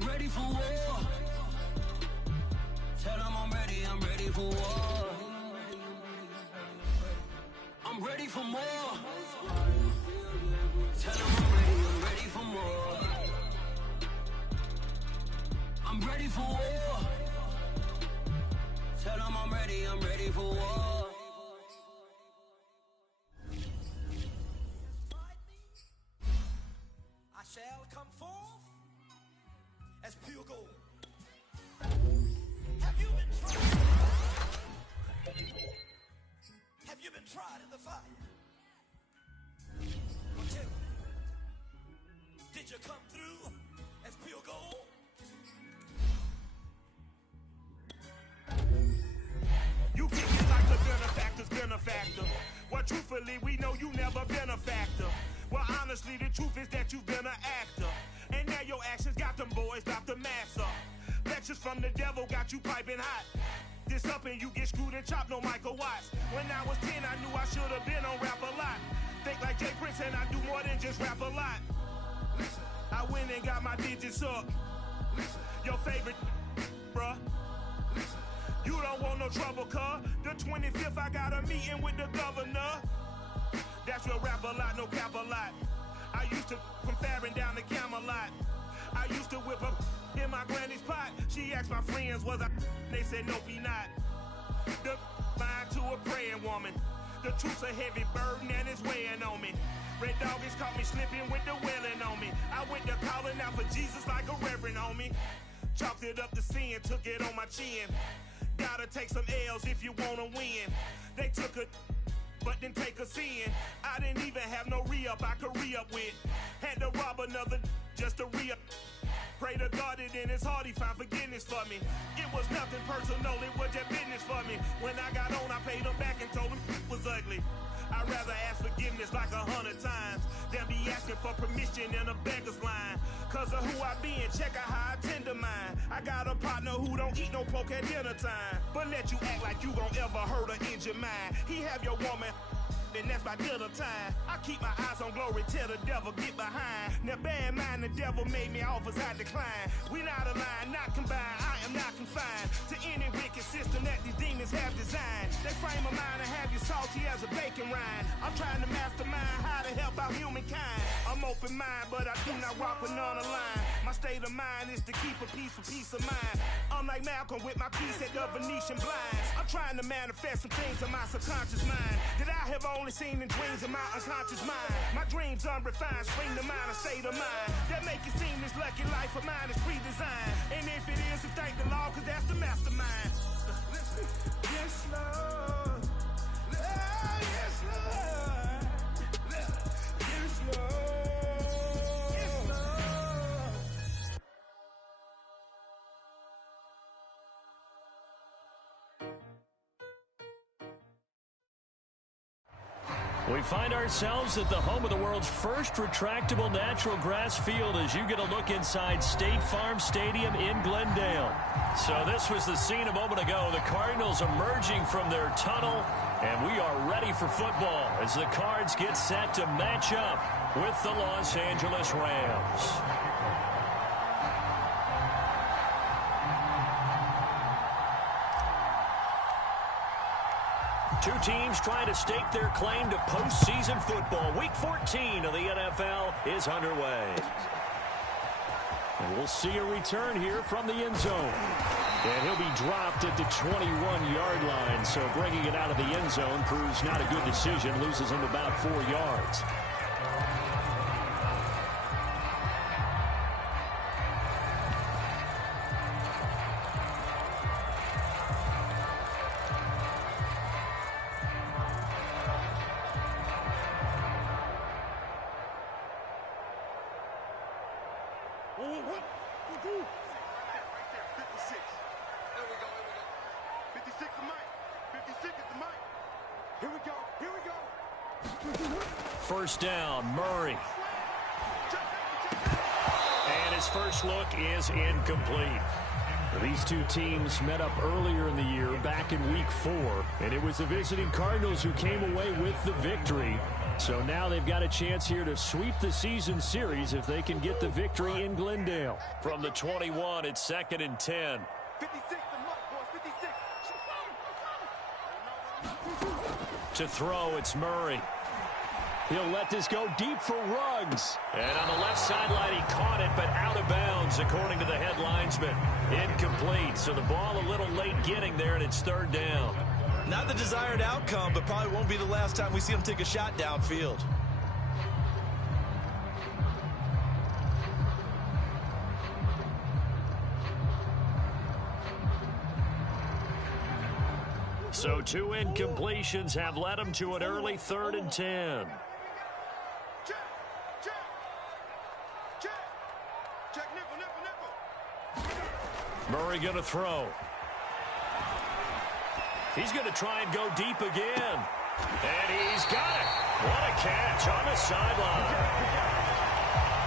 I'm ready for war. Tell them I'm ready for war. I'm ready for more. Tell them I'm ready for more. I'm ready for war. Tell them I'm ready for war. I shall come forth as pure gold. Have you been tried? Have you been tried in the fire? Well, tell me, did you come through as pure gold? You kick it like the benefactor. Well, truthfully, we know you never been a factor. Well, honestly, the truth is that you've been an actor. And now your actions got them boys about to mass up. Lectures from the devil got you piping hot. This up and you get screwed and chopped, no Michael Watts. When I was 10, I knew I should have been on rap a lot. Think like Jay Prince and I do more than just rap a lot. I went and got my digits up. Your favorite, bruh. You don't want no trouble, cuz. The 25th, I got a meeting with the governor. That's real rap a lot, no cap a lot. I used to from Farron down to Camelot. I used to whip up in my granny's pot. She asked my friends, was I? They said, nope, he not. The line to a praying woman. The truth's a heavy burden and it's weighing on me. Red Doggies caught me slipping with the wailing on me. I went to calling out for Jesus like a reverend on me. Chalked it up to sin, took it on my chin. Gotta take some L's if you wanna win. They took a but didn't take a sin. I didn't even have no re-up I could re-up with. Had to rob another just to re-up. Pray to God that in his heart he found forgiveness for me. It was nothing personal, it was just business for me. When I got on, I paid him back and told him it was ugly. I'd rather ask forgiveness like 100 times than be asking for permission in a beggar's line. Cause of who I be and check out how I tend to mine. I got a partner who don't eat no pork at dinner time, but let you act like you gon' ever hurt or injure mine. He have your woman, and that's by dinner time. I keep my eyes on glory till the devil get behind. Now bear in mind the devil made me offers I decline. We not aligned, not combined, I am not confined to any wicked system that these demons have designed. They frame a mind and have you salty as a bacon rind. I'm trying to mastermind how to help out humankind. I'm open mind, but I do not rock with none aligned. My state of mind is to keep a peace of mind. I'm like Malcolm with my piece at the Venetian blinds. I'm trying to manifest some things in my subconscious mind that I have only seen in dreams in my unconscious mind. My dreams unrefined, spring to mind, a state of mind that make it seem this lucky life of mine is pre-designed. And if it is, then thank the Lord, cause that's the mastermind. Yes, Lord. Yes, Lord. Yes, Lord. We find ourselves at the home of the world's first retractable natural grass field as you get a look inside State Farm Stadium in Glendale. So this was the scene a moment ago. The Cardinals emerging from their tunnel, and we are ready for football as the Cards get set to match up with the Los Angeles Rams. Two teams trying to stake their claim to postseason football. Week 14 of the NFL is underway. And we'll see a return here from the end zone. And he'll be dropped at the 21-yard line. So bringing it out of the end zone proves not a good decision. Loses him about 4 yards. First down, Murray. And his first look is incomplete. These two teams met up earlier in the year, back in Week 4, and it was the visiting Cardinals who came away with the victory. So now they've got a chance here to sweep the season series if they can get the victory in Glendale. From the 21, it's 2nd and 10. 56, the mark, boys, 56. To throw, it's Murray. He'll let this go deep for Ruggs. And on the left sideline, he caught it, but out of bounds, according to the head linesman. Incomplete, so the ball a little late getting there, and it's 3rd down. Not the desired outcome, but probably won't be the last time we see him take a shot downfield. So 2 incompletions have led him to an early 3rd and 10. Murray going to throw. He's going to try and go deep again. And he's got it. What a catch on the sideline.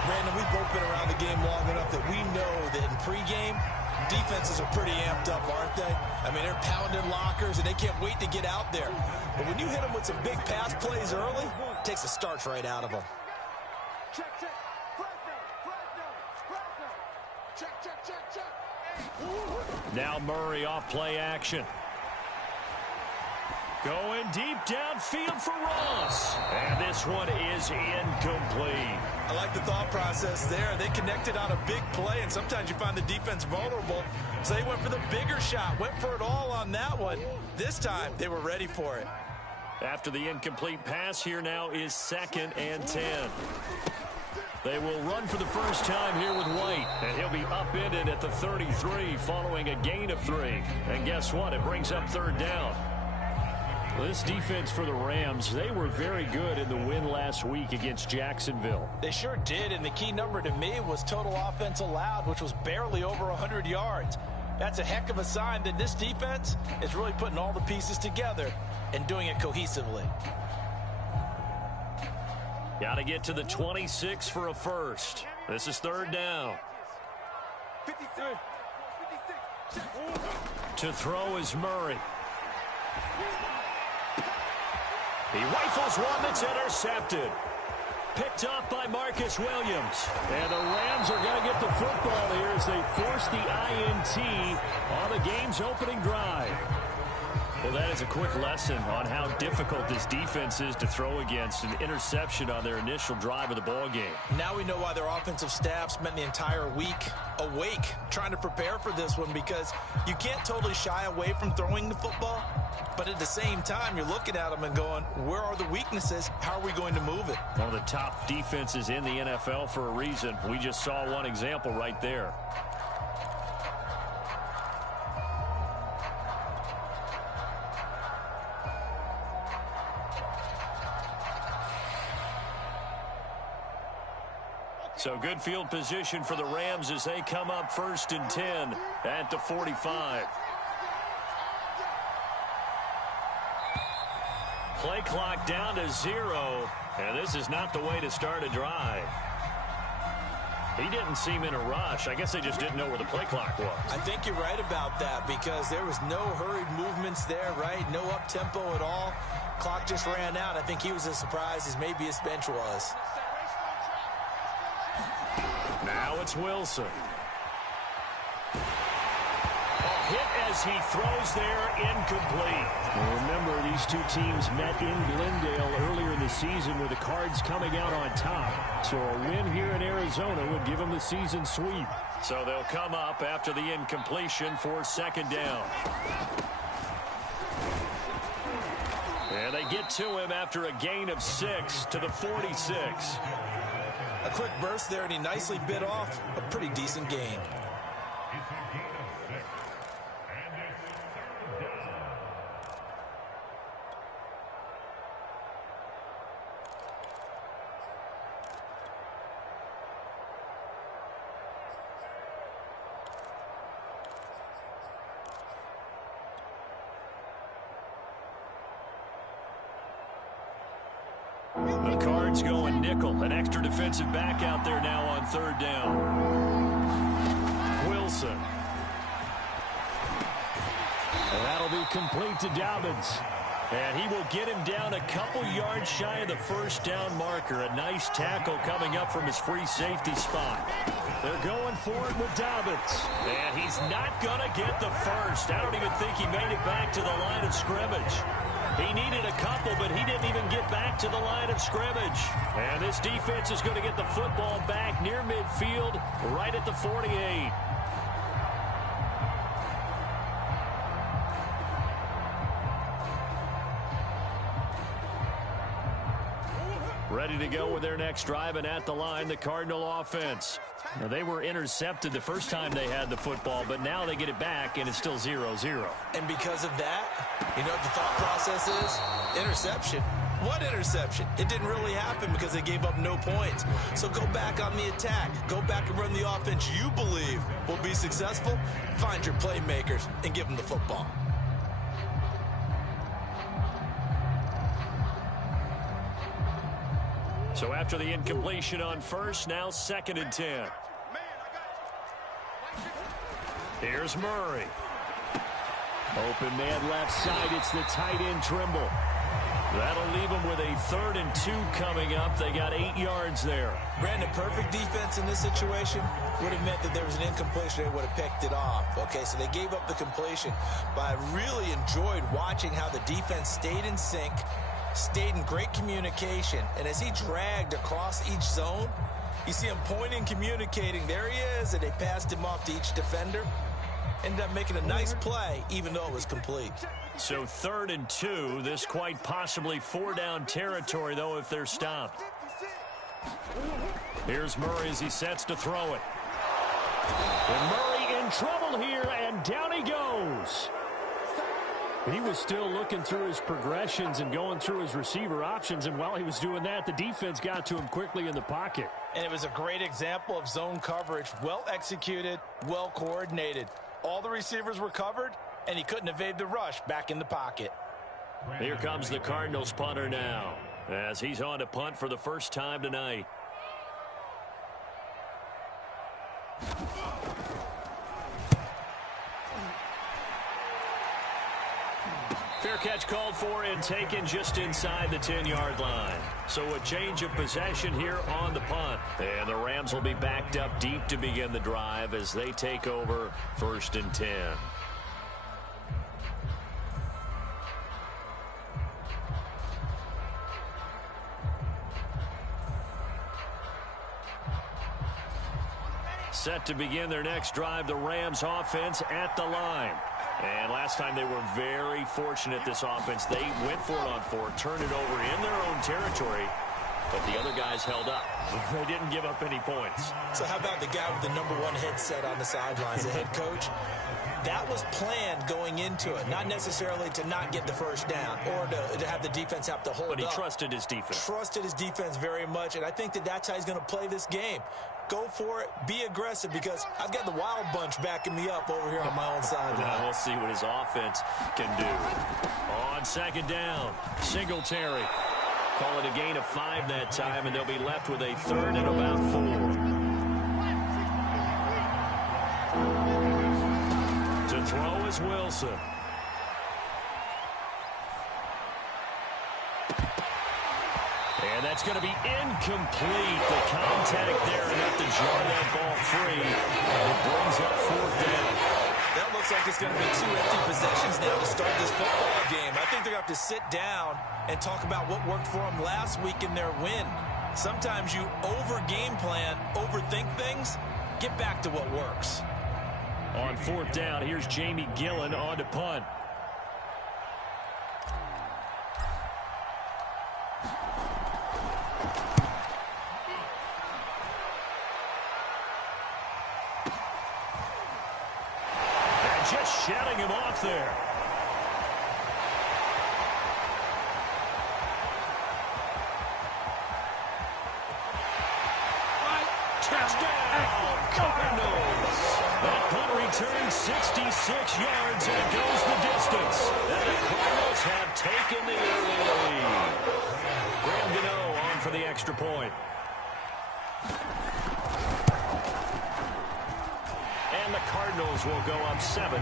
Brandon, we've both been around the game long enough that we know that in pregame, defenses are pretty amped up, aren't they? I mean, they're pounding lockers, and they can't wait to get out there. But when you hit them with some big pass plays early, it takes the starch right out of them. Check. Check. Now Murray off play action. Going deep downfield for Ross. And this one is incomplete. I like the thought process there. They connected on a big play, and sometimes you find the defense vulnerable. So they went for the bigger shot, went for it all on that one. This time, they were ready for it. After the incomplete pass, here now is 2nd and 10. They will run for the first time here with White, and he'll be upended at the 33 following a gain of 3. And guess what? It brings up 3rd down. Well, this defense for the Rams, they were very good in the win last week against Jacksonville. They sure did, and the key number to me was total offense allowed, which was barely over 100 yards. That's a heck of a sign that this defense is really putting all the pieces together and doing it cohesively. Got to get to the 26 for a first. This is 3rd down. 56. To throw is Murray. He rifles one that's intercepted. Picked off by Marcus Williams. And the Rams are going to get the football here as they force the INT on the game's opening drive. Well, that is a quick lesson on how difficult this defense is to throw against. An interception on their initial drive of the ball game. Now we know why their offensive staff spent the entire week awake trying to prepare for this one, because you can't totally shy away from throwing the football, but at the same time you're looking at them and going, where are the weaknesses? How are we going to move it? One of the top defenses in the NFL for a reason. We just saw one example right there. So good field position for the Rams as they come up 1st and 10 at the 45. Play clock down to 0, and this is not the way to start a drive. He didn't seem in a rush. I guess they just didn't know where the play clock was. I think you're right about that, because there was no hurried movements there, right? No up-tempo at all. Clock just ran out. I think he was as surprised as maybe his bench was. Now it's Wilson. A hit as he throws there, incomplete. Well, remember, these two teams met in Glendale earlier in the season with the Cards coming out on top. So a win here in Arizona would give them the season sweep. So they'll come up after the incompletion for 2nd down. And they get to him after a gain of 6 to the 46. A quick burst there, and he nicely bit off a pretty decent gain. The Cards going nickel. An extra defensive back out there now on 3rd down. Wilson. And that'll be complete to Dobbins. And he will get him down a couple yards shy of the first down marker. A nice tackle coming up from his free safety spot. They're going for it with Dobbins. And he's not going to get the first. I don't even think he made it back to the line of scrimmage. He needed a couple, but he didn't even get back to the line of scrimmage. And this defense is going to get the football back near midfield, right at the 48. Ready to go with their next drive, and at the line, the Cardinal offense. Now, they were intercepted the first time they had the football, but now they get it back, and it's still 0-0. And because of that, you know what the thought process is? Interception. What interception? It didn't really happen because they gave up no points. So go back on the attack. Go back and run the offense you believe will be successful. Find your playmakers and give them the football. So after the incompletion on first, now 2nd and 10. Here's Murray. Open man left side. It's the tight end Trimble. That'll leave them with a 3rd and 2 coming up. They got 8 yards there. Brandon, perfect defense in this situation would have meant that there was an incompletion. They would have picked it off. Okay, so they gave up the completion. But I really enjoyed watching how the defense stayed in sync, stayed in great communication, and as he dragged across each zone, you see him pointing, communicating. There he is, and they passed him off to each defender. Ended up making a nice play, even though it was complete. So 3rd and 2. This quite possibly 4-down territory, though, if they're stopped. Here's Murray as he sets to throw it. And Murray in trouble here, and down he goes. He was still looking through his progressions and going through his receiver options, and while he was doing that, the defense got to him quickly in the pocket. And it was a great example of zone coverage, well executed, well coordinated. All the receivers were covered, and he couldn't evade the rush back in the pocket. Here comes the Cardinals punter now, as he's on to punt for the first time tonight. Fair catch called for and taken just inside the 10-yard line. So a change of possession here on the punt. And the Rams will be backed up deep to begin the drive as they take over 1st and 10. Set to begin their next drive, the Rams offense at the line. And last time they were very fortunate, this offense. They went for it on 4, turned it over in their own territory, but the other guys held up. They didn't give up any points. So how about the guy with the #1 headset on the sidelines, the head coach? That was planned going into it, not necessarily to not get the first down or to have the defense have to hold up. But he trusted his defense. Trusted his defense very much, and I think that that's how he's going to play this game. Go for it, be aggressive, because I've got the wild bunch backing me up over here on my own side. Now we'll see what his offense can do. On 2nd down, Singletary. Call it a gain of 5 that time, and they'll be left with a 3rd and about 4. To throw is Wilson. And that's going to be incomplete. The contact there enough to jar that ball free. It brings up 4th down. That looks like it's going to be 2 empty possessions now to start this football game. I think they're going to have to sit down and talk about what worked for them last week in their win. Sometimes you over-game plan, overthink things. Get back to what works. On 4th down, here's Jamie Gillen on to punt. Just shutting him off there. Touchdown, Cardinals. That punt returns 66 yards, and it goes the distance. And the Cardinals have taken the early lead. Graham Gano on for the extra point. And the Cardinals will go up 7-0.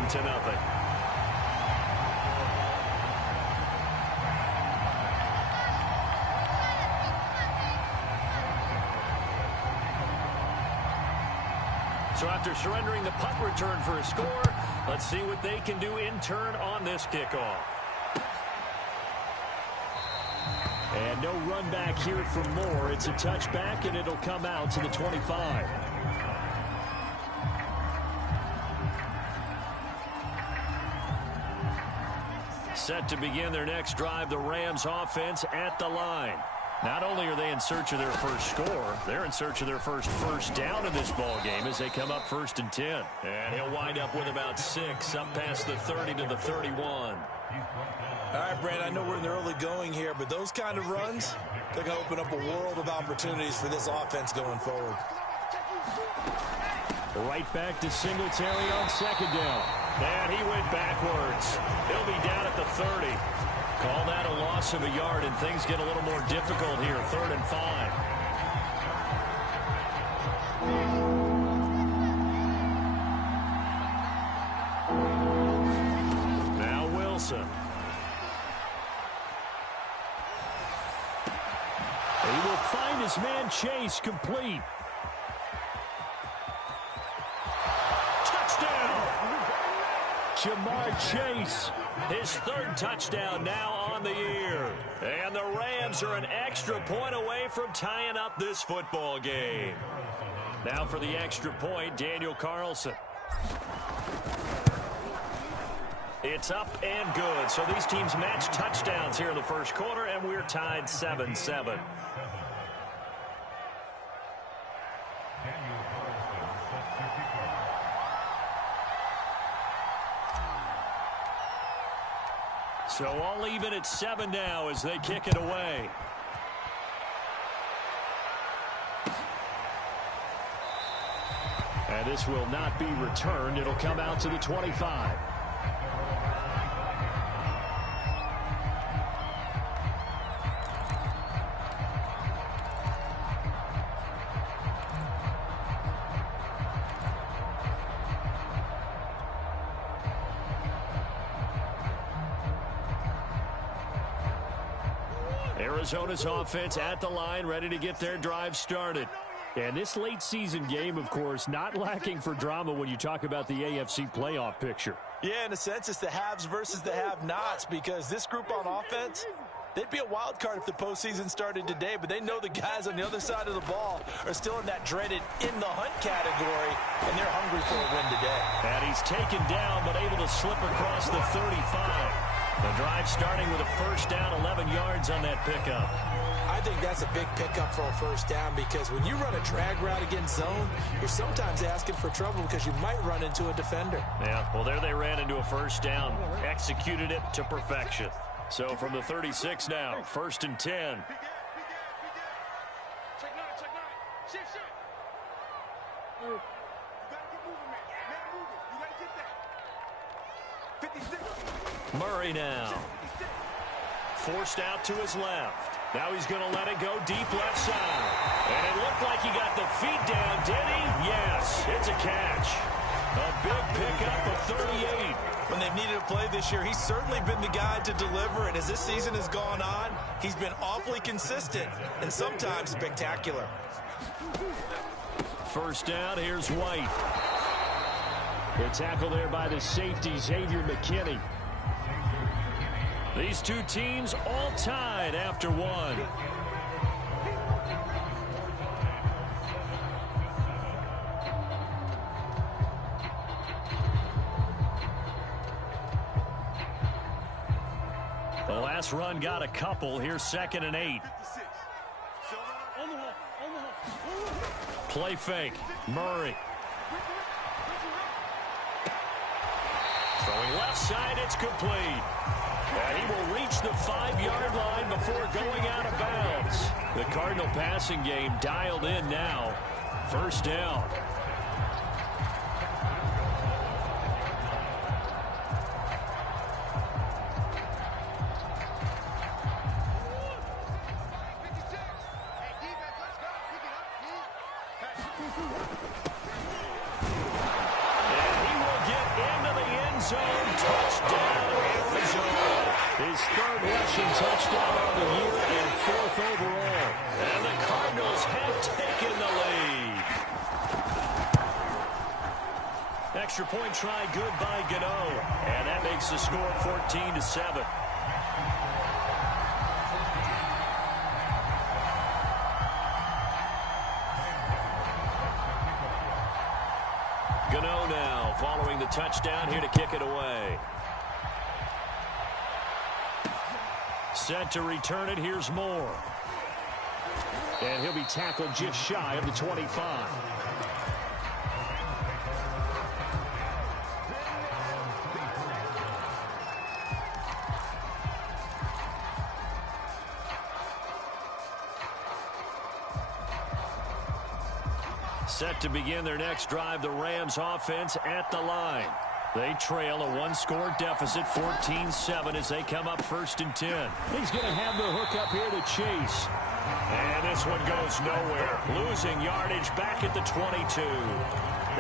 surrendering the punt return for a score. Let's see what they can do in turn on this kickoff. And no run back here for more. It's a touchback, and it'll come out to the 25. Set to begin their next drive, the Rams offense at the line. Not only are they in search of their first score, they're in search of their first down in this ball game as they come up 1st and 10. And he'll wind up with about 6, up past the 30 to the 31. All right, Brad, I know we're in the early going here, but those kind of runs, they're going to open up a world of opportunities for this offense going forward. Right back to Singletary on 2nd down. And he went backwards. He'll be down at the 30. Call that a loss of a yard, and things get a little more difficult here, 3rd and 5. Now Wilson. He will find his man Chase complete. Jamar Chase, his 3rd touchdown now on the year. And the Rams are an extra point away from tying up this football game. Now for the extra point, Daniel Carlson. It's up and good. So these teams match touchdowns here in the first quarter, and we're tied 7-7. So all even at 7 now as they kick it away. And this will not be returned. It'll come out to the 25. Arizona's offense at the line, ready to get their drive started. And this late season game, of course, not lacking for drama when you talk about the AFC playoff picture. Yeah, in a sense, it's the haves versus the have-nots, because this group on offense, they'd be a wild card if the postseason started today, but they know the guys on the other side of the ball are still in that dreaded in-the-hunt category, and they're hungry for a win today. And he's taken down, but able to slip across the 35. The drive starting with a 1st down, 11 yards on that pickup. I think that's a big pickup for a 1st down, because when you run a drag route against zone, you're sometimes asking for trouble because you might run into a defender. Yeah, well, there they ran into a 1st down, executed it to perfection. So from the 36 now, 1st and 10. Murray now. Forced out to his left. Now he's going to let it go deep left side. And it looked like he got the feet down, did he? Yes, it's a catch. A big pickup of 38. When they've needed a play this year, he's certainly been the guy to deliver, and as this season has gone on, he's been awfully consistent and sometimes spectacular. 1st down, here's White. The tackle there by the safety, Xavier McKinney. These two teams all tied after 1. The last run got a couple. Here's 2nd and 8. Play fake. Murray. Throwing left side, it's complete. And he will reach the 5-yard line before going out of bounds. The Cardinal passing game dialed in now. 1st down. Touchdown, Arizona. His 3rd rushing touchdown on the year and 4th overall. And the Cardinals have taken the lead. Extra point try good by Gano. And that makes the score 14-7. Gano now following the touchdown here to kick it away. Set to return it. Here's Moore. And he'll be tackled just shy of the 25. Set to begin their next drive, the Rams offense at the line. They trail a one-score deficit, 14-7, as they come up 1st and 10. He's going to have the hook up here to Chase. And this one goes nowhere. Losing yardage back at the 22.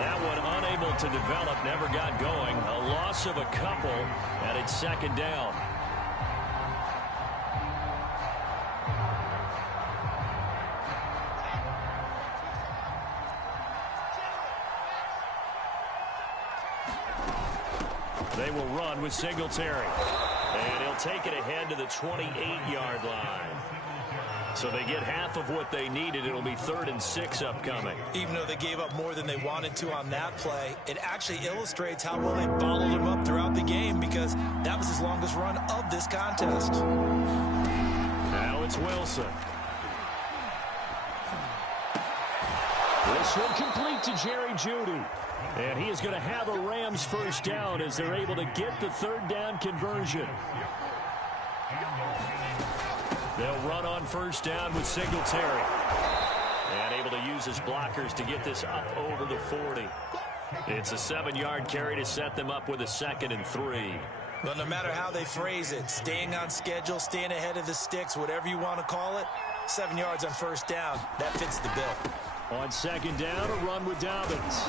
That one unable to develop, never got going. A loss of a couple, and it's 2nd down. They will run with Singletary. And he'll take it ahead to the 28-yard line. So they get half of what they needed. It'll be 3rd and 6 upcoming. Even though they gave up more than they wanted to on that play, it actually illustrates how well they followed him up throughout the game, because that was his longest run of this contest. Now it's Wilson. This one complete to Jerry Jeudy. And he is going to have a Rams 1st down as they're able to get the 3rd down conversion. They'll run on 1st down with Singletary. And able to use his blockers to get this up over the 40. It's a 7-yard carry to set them up with a 2nd and 3. But no matter how they phrase it, staying on schedule, staying ahead of the sticks, whatever you want to call it, 7 yards on 1st down, that fits the bill. On 2nd down, a run with Dobbins.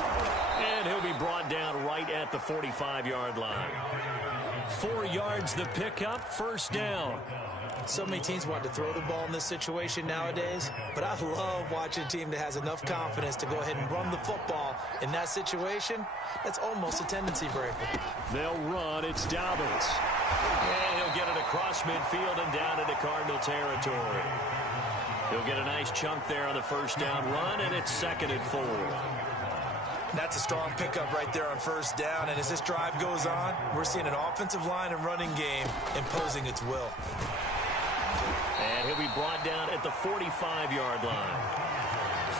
And he'll be brought down right at the 45-yard line. 4 yards the pickup, 1st down. So many teams want to throw the ball in this situation nowadays, but I love watching a team that has enough confidence to go ahead and run the football. In that situation, that's almost a tendency breaker. They'll run. It's Dobbins. And he'll get it across midfield and down into Cardinal territory. He'll get a nice chunk there on the 1st down run, and it's 2nd and 4. That's a strong pickup right there on 1st down, and as this drive goes on, we're seeing an offensive line and running game imposing its will. And he'll be brought down at the 45-yard line.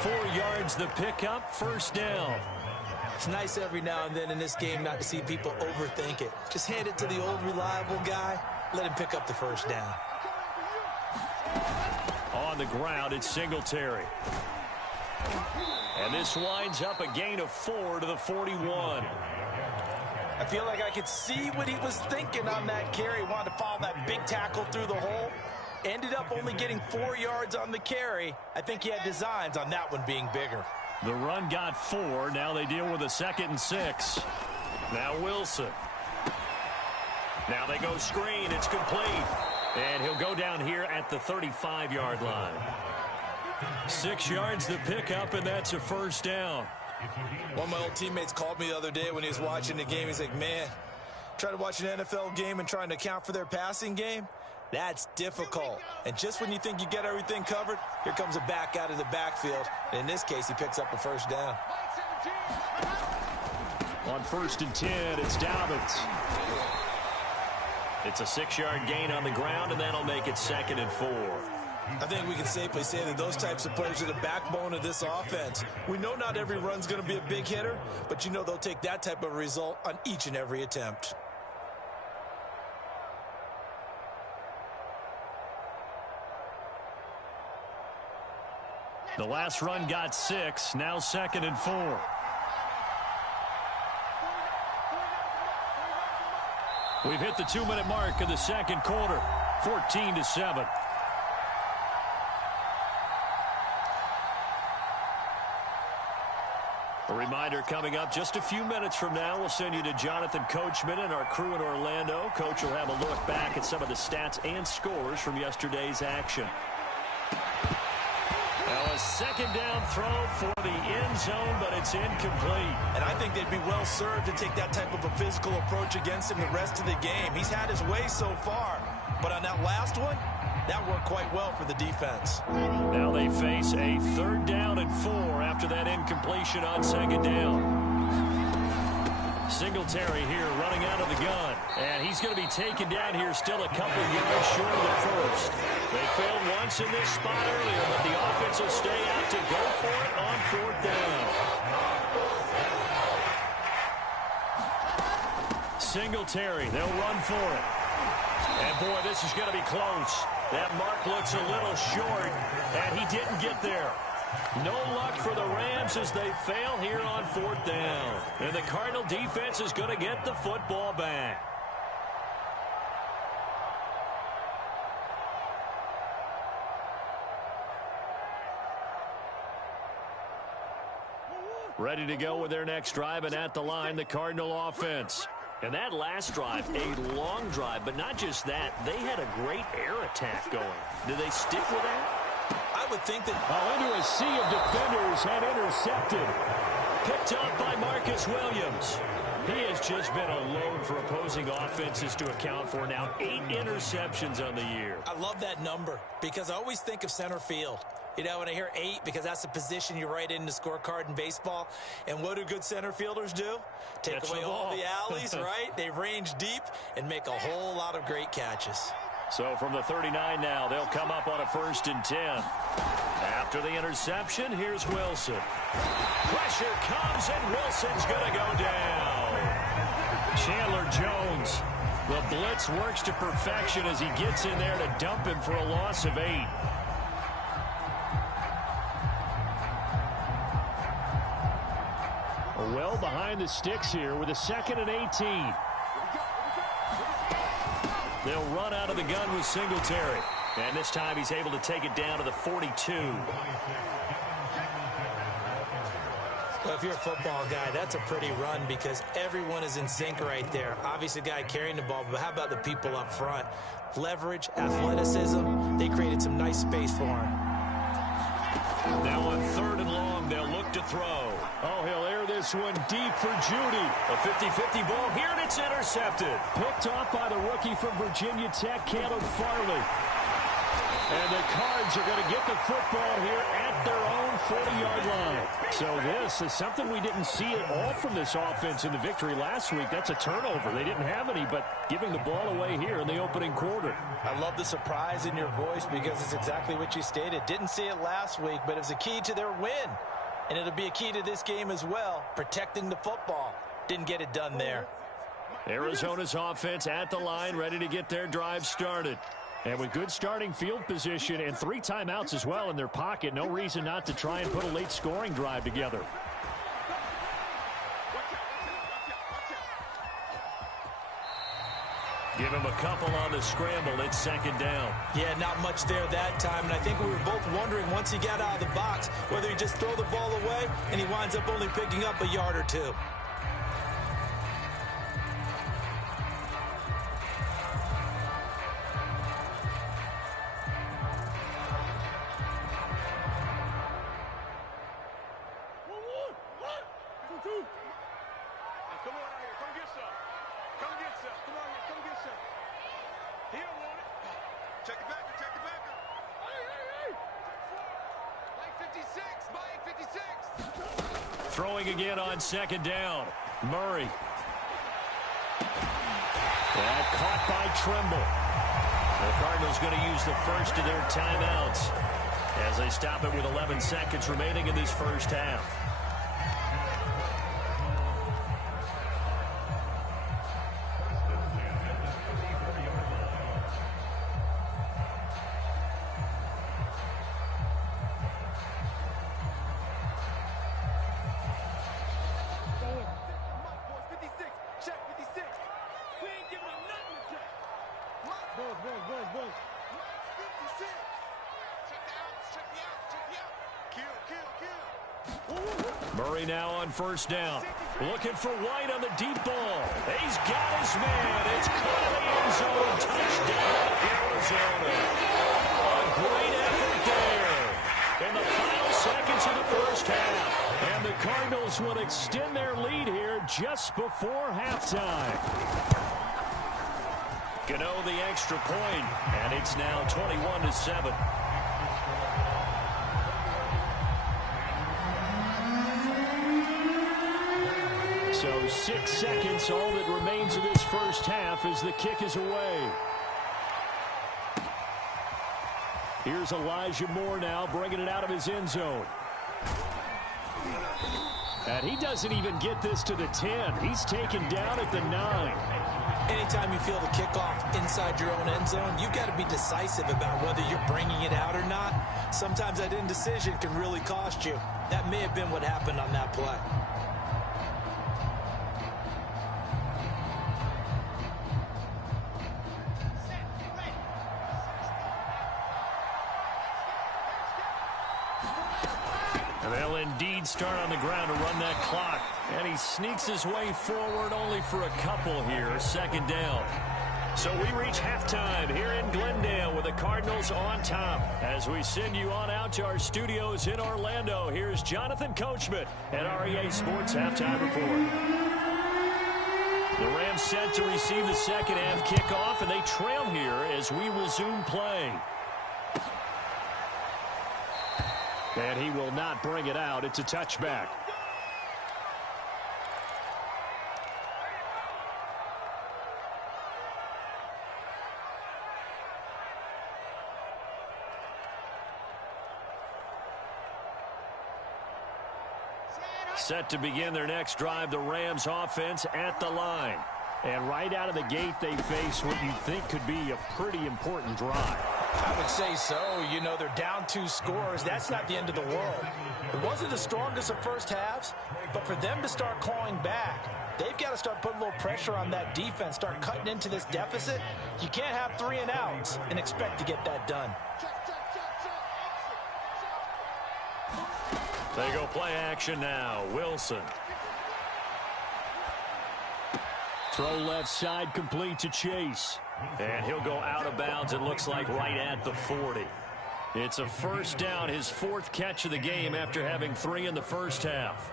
4 yards the pickup, 1st down. It's nice every now and then in this game not to see people overthink it. Just hand it to the old reliable guy, let him pick up the 1st down. On the ground, it's Singletary. And this winds up a gain of 4 to the 41. I feel like I could see what he was thinking on that carry. Wanted to follow that big tackle through the hole. Ended up only getting 4 yards on the carry. I think he had designs on that one being bigger. The run got 4. Now they deal with a 2nd and 6. Now Wilson. Now they go screen. It's complete. And he'll go down here at the 35-yard line. 6 yards the pickup, and that's a 1st down. One of my old teammates called me the other day when he was watching the game. He's like, man, trying to watch an NFL game and trying to account for their passing game, that's difficult. And just when you think you get everything covered, here comes a back out of the backfield. And in this case, he picks up a 1st down. On 1st and 10, it's Dobbins. It's a 6-yard gain on the ground, and that'll make it 2nd and 4. I think we can safely say that those types of players are the backbone of this offense. We know not every run's going to be a big hitter, but you know they'll take that type of result on each and every attempt. The last run got 6, now 2nd and 4. We've hit the 2-minute mark of the 2nd quarter, 14-7. A reminder coming up just a few minutes from now, we'll send you to Jonathan Coachman and our crew in Orlando. Coach will have a look back at some of the stats and scores from yesterday's action. Now A second down throw for the end zone, but it's incomplete. And I think they'd be well served to take that type of a physical approach against him the rest of the game. He's had his way so far, but on that last one, that worked quite well for the defense. Now they face a 3rd down and 4 after that incompletion on second down. Singletary here running out of the gun. And he's going to be taken down here still a couple yards short of the first. They failed once in this spot earlier, but the offense will stay out to go for it on 4th down. Singletary, they'll run for it. And boy, this is going to be close. That mark looks a little short, and he didn't get there. No luck for the Rams as they fail here on 4th down. And the Cardinal defense is going to get the football back. Ready to go with their next drive, and at the line, the Cardinal offense. And that last drive, a long drive, but not just that. They had a great air attack going. Do they stick with that? I would think that... Into a sea of defenders and intercepted. Picked up by Marcus Williams. He has just been a load for opposing offenses to account for now. 8 interceptions on the year. I love that number because I always think of center field. You know, when I hear 8, because that's the position you write in the scorecard in baseball. And what do good center fielders do? Take away all the alleys, right? They range deep and make a whole lot of great catches. So from the 39 now, they'll come up on a 1st and 10. After the interception, here's Wilson. Pressure comes, and Wilson's going to go down. Chandler Jones. The blitz works to perfection as he gets in there to dump him for a loss of 8. Well behind the sticks here with a 2nd and 18. They'll run out of the gun with Singletary. And this time he's able to take it down to the 42. Well, if you're a football guy, that's a pretty run because everyone is in sync right there. Obviously, the guy carrying the ball, but how about the people up front? Leverage, athleticism, they created some nice space for him. Now on 3rd and long, they'll look to throw. Oh, he'll air this one deep for Judy. A 50-50 ball here, and it's intercepted. Picked off by the rookie from Virginia Tech, Caleb Farley. And the Cards are going to get the football here at their own 40-yard line. So this is something we didn't see at all from this offense in the victory last week. That's a turnover. They didn't have any, but giving the ball away here in the opening quarter. I love the surprise in your voice because it's exactly what you stated. Didn't see it last week, but it was a key to their win. And it'll be a key to this game as well, protecting the football. Didn't get it done there. Arizona's offense at the line, ready to get their drive started. And with good starting field position and 3 timeouts as well in their pocket, no reason not to try and put a late scoring drive together. Give him a couple on the scramble. It's 2nd down. Yeah, not much there that time. And I think we were both wondering once he got out of the box whether he just throw the ball away and he winds up only picking up a yard or 2. Throwing again on 2nd down. Murray. That caught by Trimble. The Cardinals going to use the first of their timeouts as they stop it with 11 seconds remaining in this first half. Murray now on 1st down. Looking for White on the deep ball. He's got his man. It's caught in the end zone. Touchdown, Arizona. A great effort there. In the final seconds of the first half. And the Cardinals will extend their lead here just before halftime. Gano the extra point, and it's now 21-7. So 6 seconds, all that remains of this first half as the kick is away. Here's Elijah Moore now bringing it out of his end zone. And he doesn't even get this to the 10. He's taken down at the 9. Anytime you feel the kickoff inside your own end zone, you've got to be decisive about whether you're bringing it out or not. Sometimes that indecision can really cost you. That may have been what happened on that play. They'll indeed start on the ground to run that clock. And he sneaks his way forward only for a couple here. Second down. So we reach halftime here in Glendale with the Cardinals on top. As we send you on out to our studios in Orlando, here's Jonathan Coachman at REA Sports Halftime Report. The Rams set to receive the second half kickoff, and they trail here as we resume play. And he will not bring it out. It's a touchback. Set to begin their next drive, the Rams offense at the line. And right out of the gate, they face what you think could be a pretty important drive. I would say so. You know, they're down 2 scores. That's not the end of the world. It wasn't the strongest of first halves, but for them to start clawing back, they've got to start putting a little pressure on that defense, start cutting into this deficit. You can't have 3 and outs and expect to get that done. They go play action now. Wilson. Throw left side complete to Chase. And he'll go out of bounds, it looks like, right at the 40. It's a first down, his 4th catch of the game after having 3 in the first half.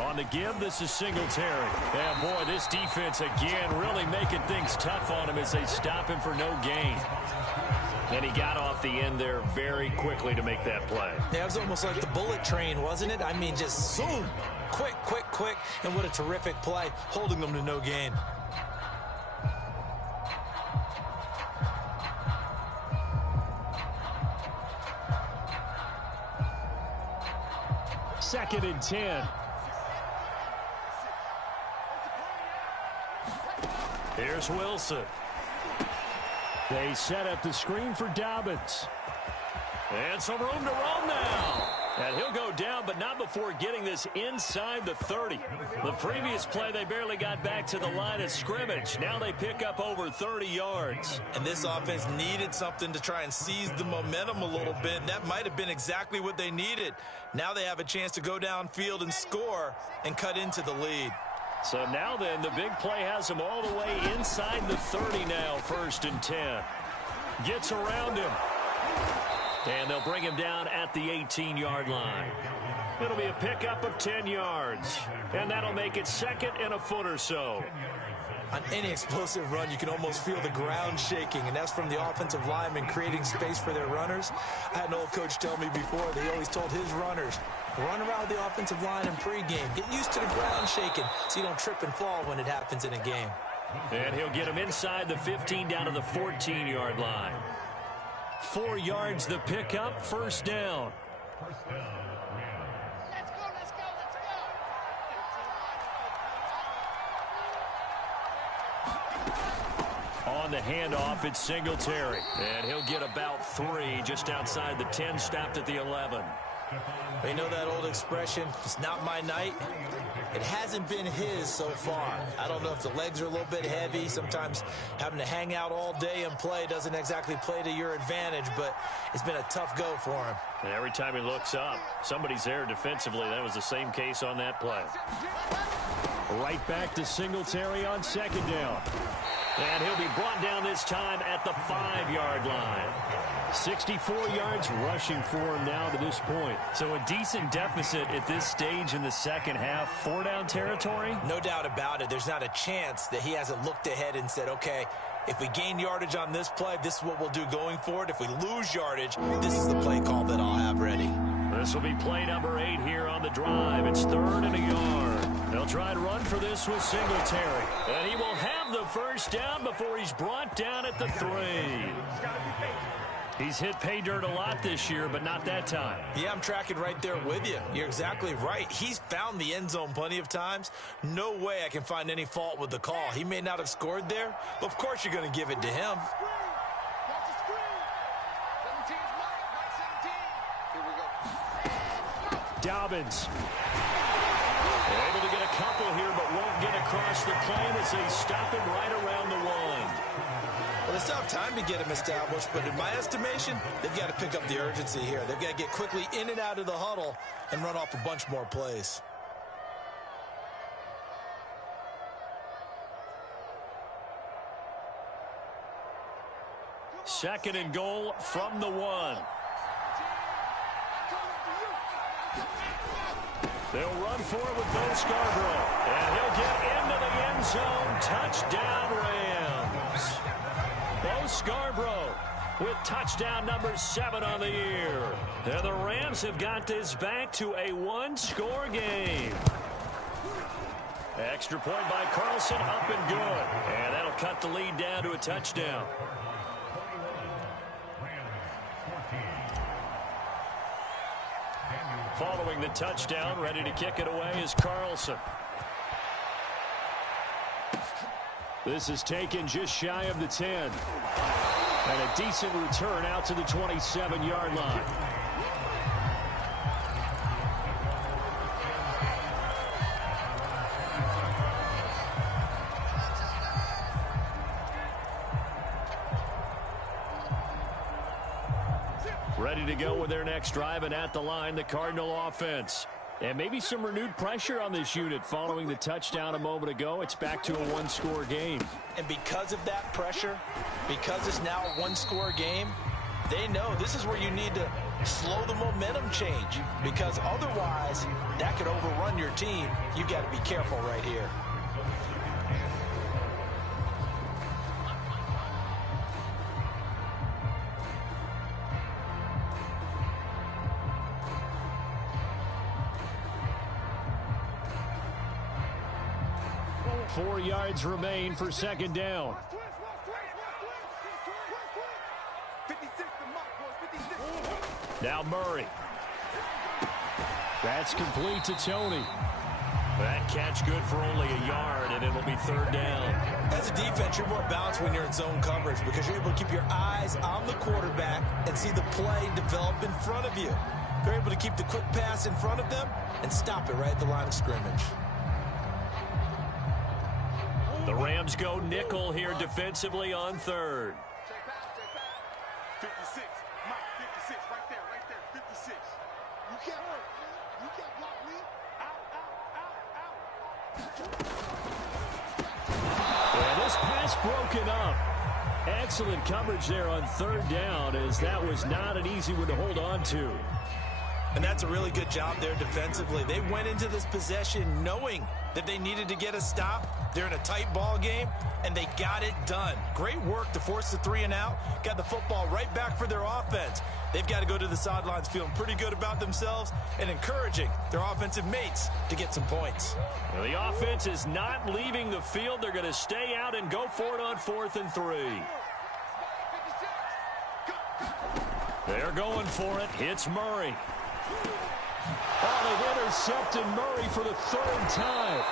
On the give, this is Singletary. And, boy, this defense, again, really making things tough on him as they stop him for no gain. And he got off the end there very quickly to make that play. Yeah, it was almost like the bullet train, wasn't it? I mean, just zoom. Quick, quick, quick. And what a terrific play, holding them to no gain. Second and 10. Here's Wilson. They set up the screen for Dobbins. And some room to roam now. And he'll go down, but not before getting this inside the 30. The previous play, they barely got back to the line of scrimmage. Now they pick up over 30 yards. And this offense needed something to try and seize the momentum a little bit, and that might have been exactly what they needed. Now they have a chance to go downfield and score and cut into the lead. So now then, the big play has them all the way inside the 30 now, 1st and 10. Gets around him. And they'll bring him down at the 18-yard line. It'll be a pickup of 10 yards. And that'll make it 2nd and a foot or so. On any explosive run, you can almost feel the ground shaking, and that's from the offensive linemen creating space for their runners. I had an old coach tell me before, they always told his runners, run around the offensive line in pregame. Get used to the ground shaking so you don't trip and fall when it happens in a game. And he'll get him inside the 15 down to the 14-yard line. 4 yards the pickup, 1st down. On the handoff, it's Singletary. And he'll get about 3 just outside the 10, stopped at the 11. You know that old expression, it's not my night? It hasn't been his so far. I don't know if the legs are a little bit heavy. Sometimes having to hang out all day and play doesn't exactly play to your advantage, but it's been a tough go for him. And every time he looks up, somebody's there defensively. That was the same case on that play. Right back to Singletary on second down. And he'll be brought down this time at the 5-yard line. 64 yards rushing for him now to this point. So a decent deficit at this stage in the second half. 4-down territory? No doubt about it. There's not a chance that he hasn't looked ahead and said, okay, if we gain yardage on this play, this is what we'll do going forward. If we lose yardage, this is the play call that I'll have ready. This will be play number 8 here on the drive. It's 3rd and a yard. They'll try and run for this with Singletary. And he will have the first down before he's brought down at the 3. He's hit pay dirt a lot this year, but not that time. Yeah, I'm tracking right there with you. You're exactly right. He's found the end zone plenty of times. No way I can find any fault with the call. He may not have scored there, but of course you're going to give it to him. Dobbins. Able to get a couple here, but won't get across the plane as they stop him right around the 1. Well, they still have time to get him established, but in my estimation, they've got to pick up the urgency here. They've got to get quickly in and out of the huddle and run off a bunch more plays. Second and goal from the 1. They'll run for it with Bo Scarborough. And he'll get into the end zone. Touchdown, Rams. Bo Scarborough with touchdown number 7 on the year. And the Rams have got this back to a 1-score game. Extra point by Carlson, up and good. And that'll cut the lead down to a touchdown. Following the touchdown, ready to kick it away is Carlson. This is taken just shy of the 10. And a decent return out to the 27-yard line. Ready to go with their next drive, and at the line, the Cardinal offense. And maybe some renewed pressure on this unit following the touchdown a moment ago. It's back to a 1-score game. And because of that pressure, because it's now a 1-score game, they know this is where you need to slow the momentum change, because otherwise that could overrun your team. You've got to be careful right here. Four yards remain for second down. Now Murray. That's complete to Tony. That catch good for only a yard, and it'll be 3rd down. As a defense, you're more balanced when you're in zone coverage because you're able to keep your eyes on the quarterback and see the play develop in front of you. They're able to keep the quick pass in front of them and stop it right at the line of scrimmage. The Rams go nickel here defensively on 3rd. 56, Mike, 56, right there, 56. You can't work, you can't block me. Out. And this pass broken up. Excellent coverage there on 3rd down, as that was not an easy one to hold on to. And that's a really good job there defensively. They went into this possession knowing that they needed to get a stop. They're in a tight ball game, and they got it done. Great work to force the 3 and out. Got the football right back for their offense. They've got to go to the sidelines feeling pretty good about themselves and encouraging their offensive mates to get some points. Well, the offense is not leaving the field. They're going to stay out and go for it on 4th and 3. They're going for it. It's Murray. Oh, they've intercepted Murray for the 3rd time.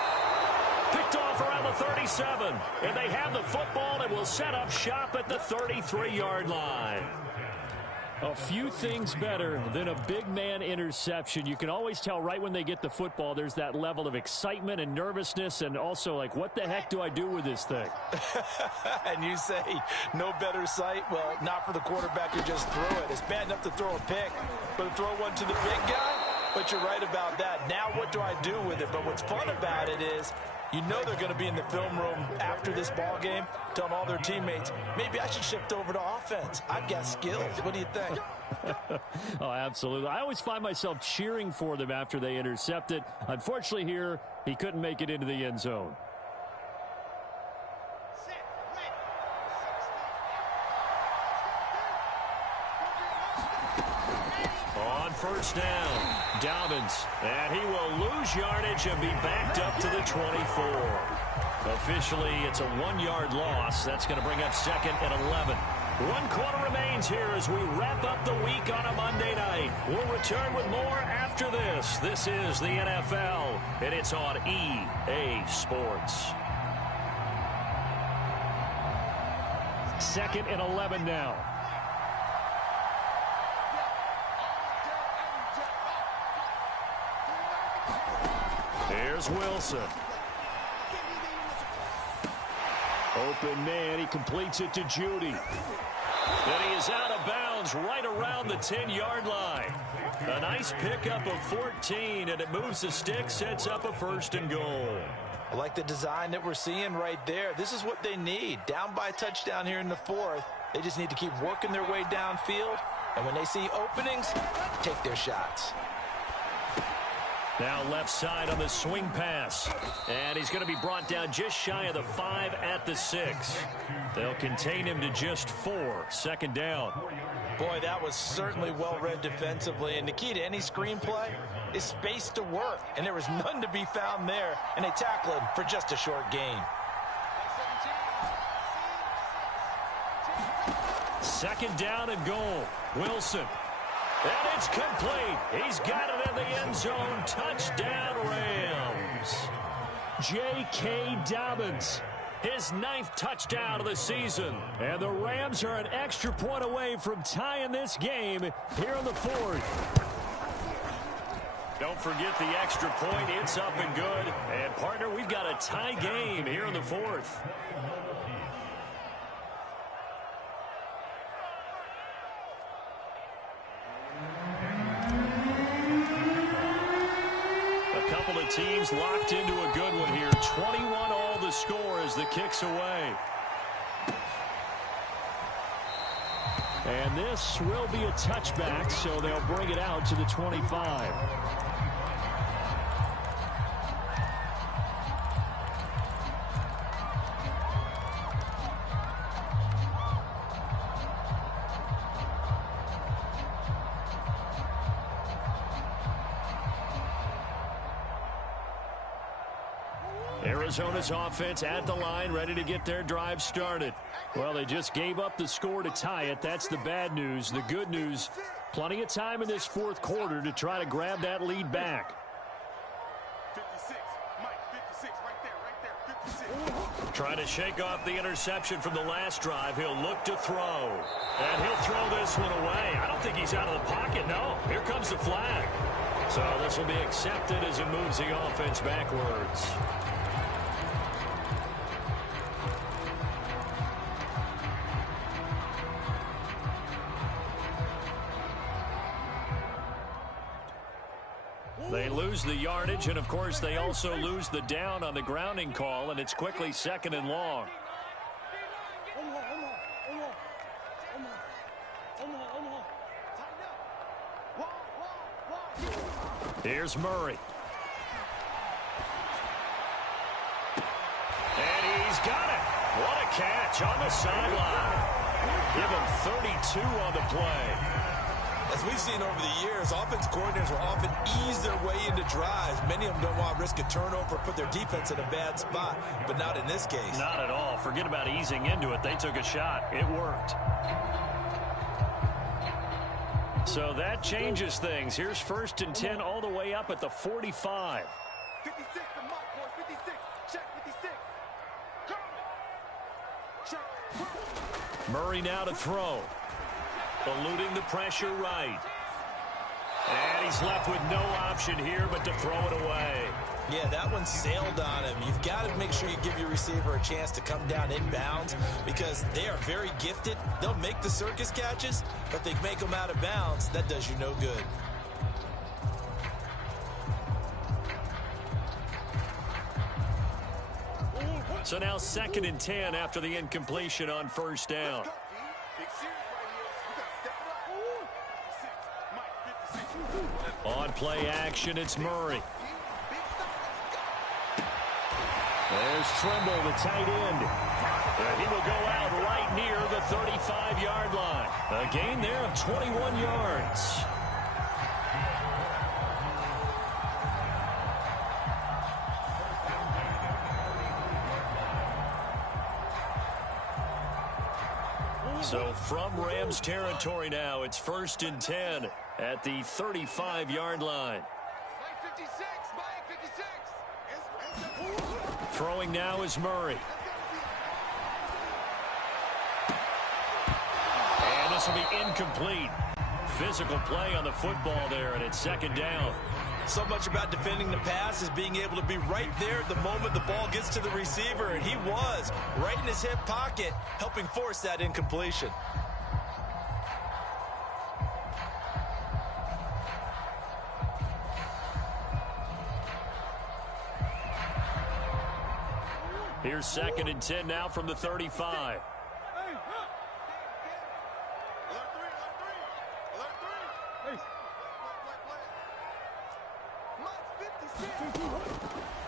Picked off around the 37. And they have the football and will set up shop at the 33-yard line. A few things better than a big man interception. You can always tell right when they get the football, there's that level of excitement and nervousness, and also like, what the heck do I do with this thing? And you say, no better sight? Well, not for the quarterback who just threw it. It's bad enough to throw a pick, but to throw one to the big guy? But you're right about that. Now what do I do with it? But what's fun about it is You know they're going to be in the film room after this ball game, telling all their teammates, maybe I should shift over to offense. I've got skills. What do you think? Oh, absolutely. I always find myself cheering for them after they intercept it. Unfortunately here, he couldn't make it into the end zone. On first down, Dobbins, and he will lose yardage and be backed up to the 24. Officially, it's a 1-yard loss. That's going to bring up 2nd and 11. 1 quarter remains here as we wrap up the week on a Monday night. We'll return with more after this. This is the NFL, and it's on EA Sports. 2nd and 11 now. Here's Wilson. Open man, he completes it to Judy. And he is out of bounds right around the 10-yard line. A nice pickup of 14, and it moves the stick, sets up a 1st and goal. I like the design that we're seeing right there. This is what they need. Down by a touchdown here in the 4th. They just need to keep working their way downfield. And when they see openings, take their shots. Now left side on the swing pass. And he's going to be brought down just shy of the 5 at the 6. They'll contain him to just 4. 2nd down. Boy, that was certainly well-read defensively. And the key to any screenplay is space to work. And there was none to be found there. And they tackle him for just a short gain. 2nd down and goal. Wilson. And it's complete. He's got it in the end zone. Touchdown, Rams. J.K. Dobbins, his 9th touchdown of the season. And the Rams are an extra point away from tying this game here in the 4th. Don't forget the extra point. It's up and good. And, partner, we've got a tie game here in the 4th. Teams locked into a good one here. 21 all the score as the kick's away. And this will be a touchback, so they'll bring it out to the 25. Arizona's offense at the line, ready to get their drive started. Well, they just gave up the score to tie it. That's the bad news. The good news, plenty of time in this 4th quarter to try to grab that lead back. 56, Mike, 56, right there, 56. Trying to shake off the interception from the last drive. He'll look to throw. And he'll throw this one away. I don't think he's out of the pocket. No, here comes the flag. So this will be accepted as it moves the offense backwards. They lose the yardage, and, of course, they also lose the down on the grounding call, and it's quickly 2nd and long. Here's Murray. And he's got it. What a catch on the sideline. Give him 32 on the play. As we've seen over the years, offense coordinators will often ease their way into drives. Many of them don't want to risk a turnover, put their defense in a bad spot, but not in this case. Not at all. Forget about easing into it. They took a shot. It worked. So that changes things. Here's 1st and 10 all the way up at the 45. 56, the mark, boys, 56. Check 56. Check. Murray now to throw. Eluding the pressure right. And he's left with no option here but to throw it away. Yeah, that one sailed on him. You've got to make sure you give your receiver a chance to come down inbounds because they are very gifted. They'll make the circus catches, but they make them out of bounds. That does you no good. So now 2nd and 10 after the incompletion on first down. On play action, it's Murray. There's Trimble, the tight end. And he will go out right near the 35-yard line. A gain there of 21 yards. So from Rams territory now, it's 1st and 10 at the 35-yard line. Throwing now is Murray. And this will be incomplete. Physical play on the football there, and it's 2nd down. So much about defending the pass is being able to be right there at the moment the ball gets to the receiver, and he was right in his hip pocket, helping force that incompletion. Here's 2nd and 10 now from the 35.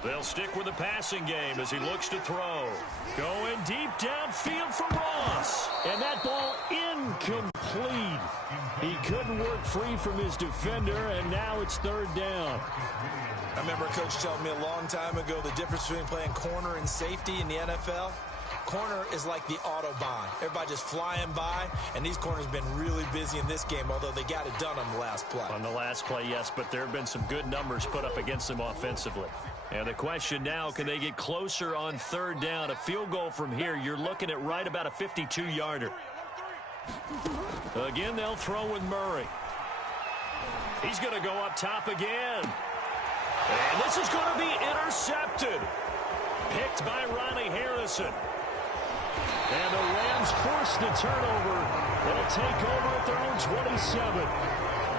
They'll stick with the passing game as he looks to throw. Going deep downfield for Ross. And that ball incomplete. He couldn't work free from his defender, and now it's 3rd down. I remember a coach telling me a long time ago the difference between playing corner and safety in the NFL. Corner is like the Autobahn. Everybody just flying by, and these corners have been really busy in this game, although they got it done on the last play. On the last play, yes, but there have been some good numbers put up against them offensively. And the question now, can they get closer on 3rd down? A field goal from here, you're looking at right about a 52-yarder. Again, they'll throw with Murray. He's going to go up top again. And this is going to be intercepted. Picked by Ronnie Harrison. And the Rams force the turnover. They'll take over at their own 27.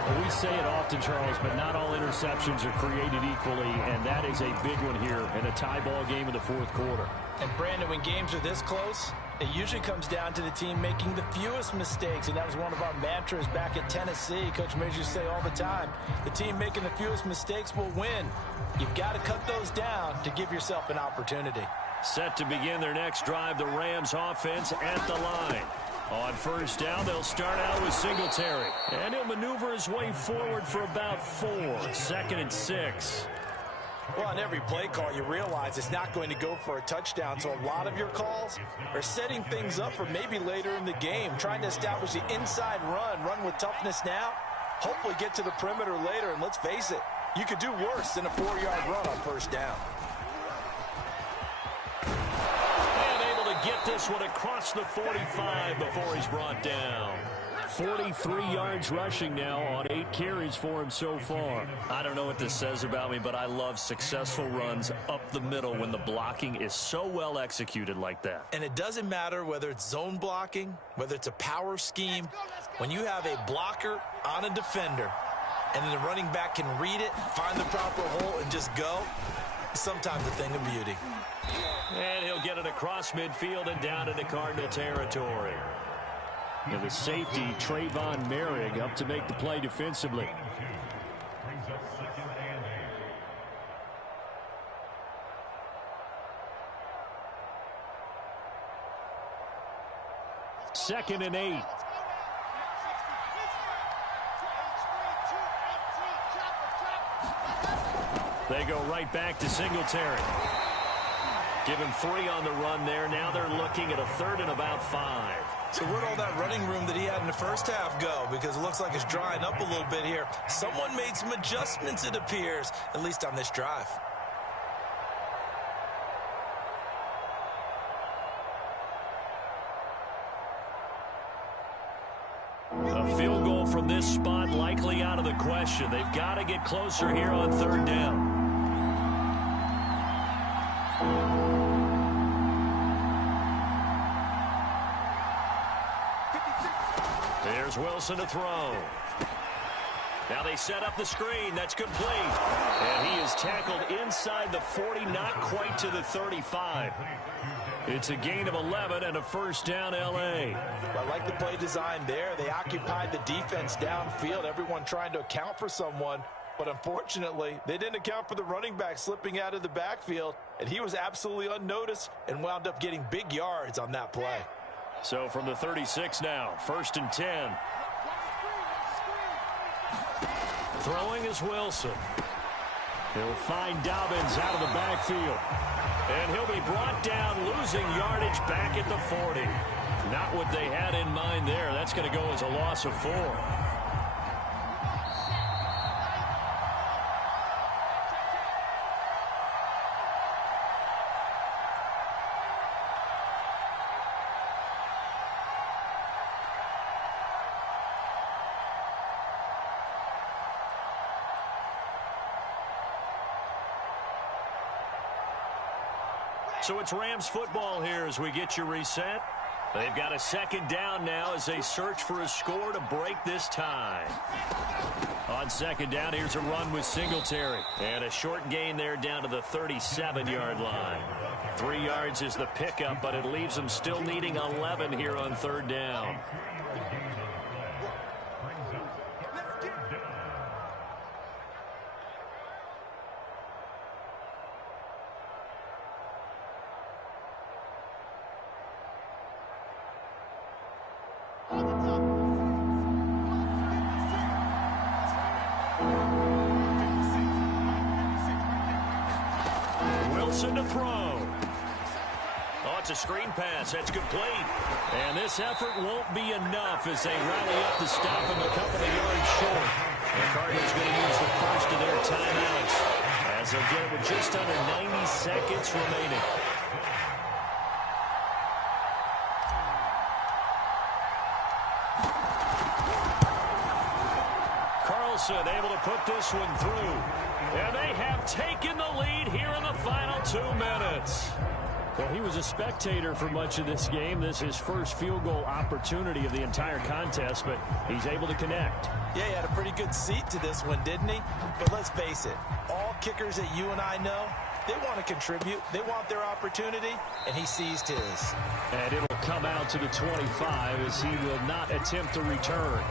Well, we say it often, Charles, but not all interceptions are created equally, and that is a big one here in a tie ball game in the 4th quarter. And, Brandon, when games are this close, it usually comes down to the team making the fewest mistakes, and that was one of our mantras back at Tennessee. Coach Major used to say all the time, the team making the fewest mistakes will win. You've got to cut those down to give yourself an opportunity. Set to begin their next drive, the Rams offense at the line. On 1st down, they'll start out with Singletary. And he'll maneuver his way forward for about 4. 2nd and 6. Well, on every play call, you realize it's not going to go for a touchdown. So a lot of your calls are setting things up for maybe later in the game, trying to establish the inside run with toughness now, hopefully get to the perimeter later. And let's face it, you could do worse than a 4-yard run on 1st down. Get this one across the 45 before he's brought down. 43 yards rushing now on 8 carries for him so far. I don't know what this says about me, but I love successful runs up the middle when the blocking is so well executed like that. And it doesn't matter whether it's zone blocking, whether it's a power scheme. When you have a blocker on a defender and then the running back can read it, find the proper hole, and just go, it's sometimes a thing of beauty. And he'll get it across midfield and down into Cardinal territory. And the safety, Trayvon Merrick, up to make the play defensively. Second and 8. They go right back to Singletary. Give him 3 on the run there. Now they're looking at a 3rd and about 5. So where'd all that running room that he had in the first half go? Because it looks like it's drying up a little bit here. Someone made some adjustments, it appears, at least on this drive. A field goal from this spot likely out of the question. They've got to get closer here on 3rd down. There's Wilson to throw. Now they set up the screen. That's complete. And he is tackled inside the 40, not quite to the 35. It's a gain of 11 and a first down, L.A. I like the play design there. They occupied the defense downfield, everyone trying to account for someone. But unfortunately, they didn't account for the running back slipping out of the backfield, and he was absolutely unnoticed and wound up getting big yards on that play. So from the 36 now, 1st and 10. Throwing is Wilson. He'll find Dobbins out of the backfield. And he'll be brought down, losing yardage back at the 40. Not what they had in mind there. That's going to go as a loss of 4. So it's Rams football here as we get you reset. They've got a 2nd down now as they search for a score to break this tie. On 2nd down, here's a run with Singletary. And a short gain there down to the 37-yard line. 3 yards is the pickup, but it leaves them still needing 11 here on 3rd down. To throw. Oh, it's a screen pass. That's complete. And this effort won't be enough as they rally up to stop him a couple of yards short. The Cardinals going to use the first of their timeouts as they'll get it with just under 90 seconds remaining. Carlson able to put this one through. And they have taken the lead here in the final 2 minutes. Well, he was a spectator for much of this game. This is his first field goal opportunity of the entire contest, but he's able to connect. Yeah, he had a pretty good seat to this one, didn't he? But let's face it, all kickers that you and I know, they want to contribute. They want their opportunity, and he seized his. And it'll come out to the 25 as he will not attempt to return.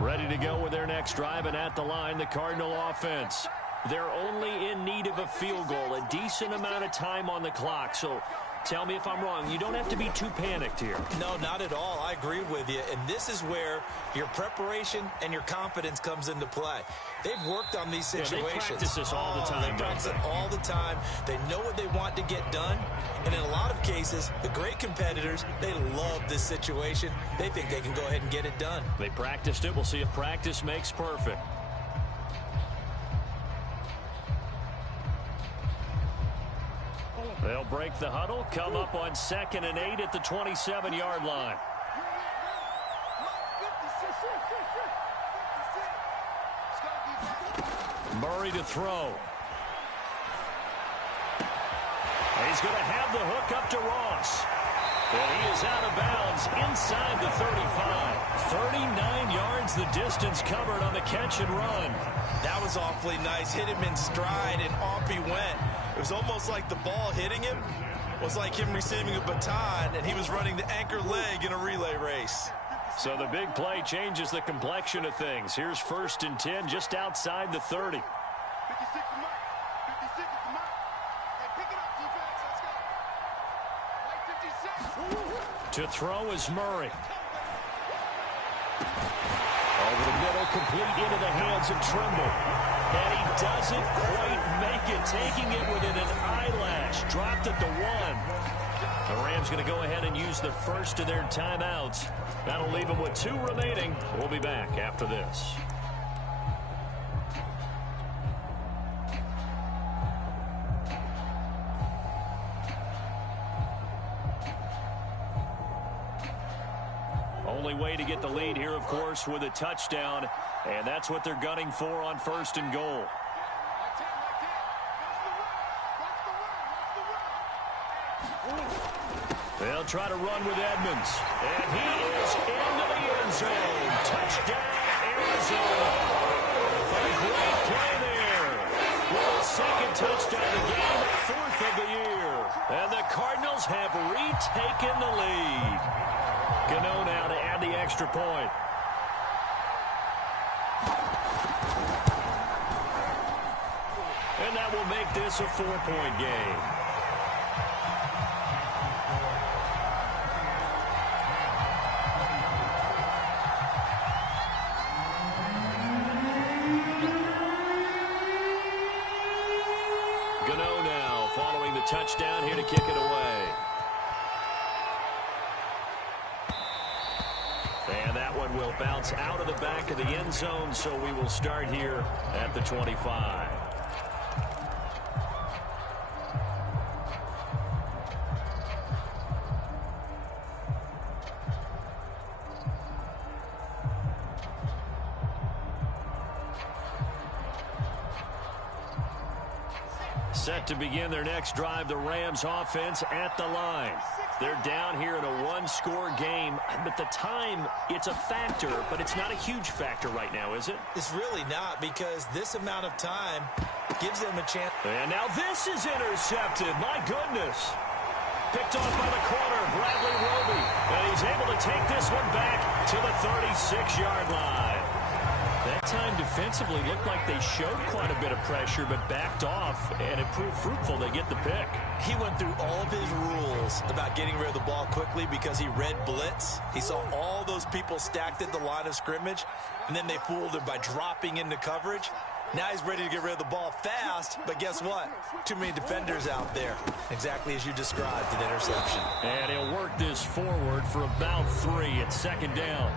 Ready to go with their next drive, and at the line, the Cardinal offense. They're only in need of a field goal, a decent amount of time on the clock. So tell me if I'm wrong. You don't have to be too panicked here. No, not at all. I agree with you. And this is where your preparation and your confidence comes into play. They've worked on these situations. They practice this all the time. They practice it all the time. They know what they want to get done. And in a lot of cases, the great competitors, they love this situation. They think they can go ahead and get it done. They practiced it. We'll see if practice makes perfect. They'll break the huddle, come up on 2nd and 8 at the 27-yard line. Murray to throw. He's going to have the hook up to Ross. And he is out of bounds inside the 35. 39 yards the distance covered on the catch and run. That was awfully nice. Hit him in stride, and off he went. It was almost like the ball hitting him was like him receiving a baton, and he was running the anchor leg in a relay race. So the big play changes the complexion of things. Here's 1st and 10 just outside the 30. 56 is Mike. 56 is Mike. Hey, pick it up, defense. Let's go. Mike 56. To throw is Murray. Over the middle, complete into the hands of Trimble. And he doesn't quite make it, taking it within an eyelash. Dropped at the 1. The Rams going to go ahead and use the first of their timeouts. That'll leave them with 2 remaining. We'll be back after this. only way to get the lead here, of course, with a touchdown. And that's what they're gunning for on 1st and goal. They'll try to run with Edmonds. And he is into the end zone. Touchdown, Arizona. A great play there. With a second touchdown of the game, 4th of the year. And the Cardinals have retaken the lead. Gano now to add the extra point. And that will make this a 4-point game. Gano now following the touchdown here to kick it away. And that one will bounce out of the back of the end zone, so we will start here at the 25. Set to begin their next drive, the Rams offense at the line. They're down here in a one-score game, but the time, it's a factor, but it's not a huge factor right now, is it? It's really not, because this amount of time gives them a chance. And now this is intercepted. My goodness. Picked off by the corner, Bradley Roby. And he's able to take this one back to the 36-yard line. That time defensively looked like they showed quite a bit of pressure, but backed off, and it proved fruitful. They get the pick. He went through all of his rules about getting rid of the ball quickly because he read blitz. He saw all those people stacked at the line of scrimmage, and then they fooled him by dropping into coverage. Now he's ready to get rid of the ball fast, but guess what? Too many defenders out there. Exactly as you described, an interception. And he'll work this forward for about 3. It's 2nd down.